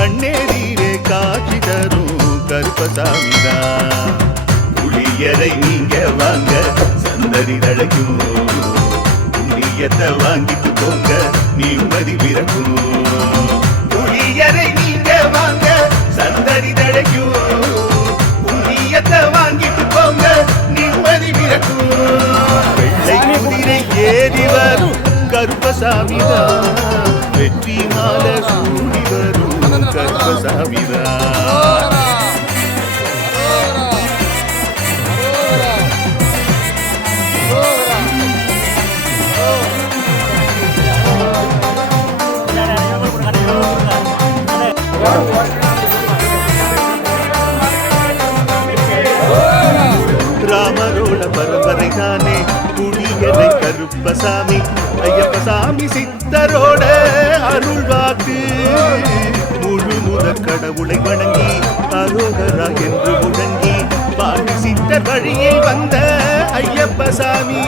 கண்ணேரீரே காட்சி தரும் கருப்பசாமிதான். புளியரை நீங்க வாங்க சந்ததி தழைக்கும், புண்ணியத்தை வாங்கிட்டு போங்க நிம்மதி பிறக்கும். புளியரை நீங்க வாங்க சந்ததி தழைக்கும், புண்ணியத்தை வாங்கிட்டு போங்க நிம்மதி பிறக்கும். வெள்ளை குதிரை ஏறி வரும் கருப்பசாமிதான், வெற்றி மாலை சூடி வரும் கருப்பசாமிதான். ராமரோட பரம்பரை தானே புளியரை கருப்பசாமி, ஐயப்பசாமி சித்தரோட அருள் வாக்கு. முழு முதற் கடவுளை வணங்கி அரோகரா என்று முழங்கி பாண்டி சித்தர் வழியை வந்த ஐயப்பசாமி.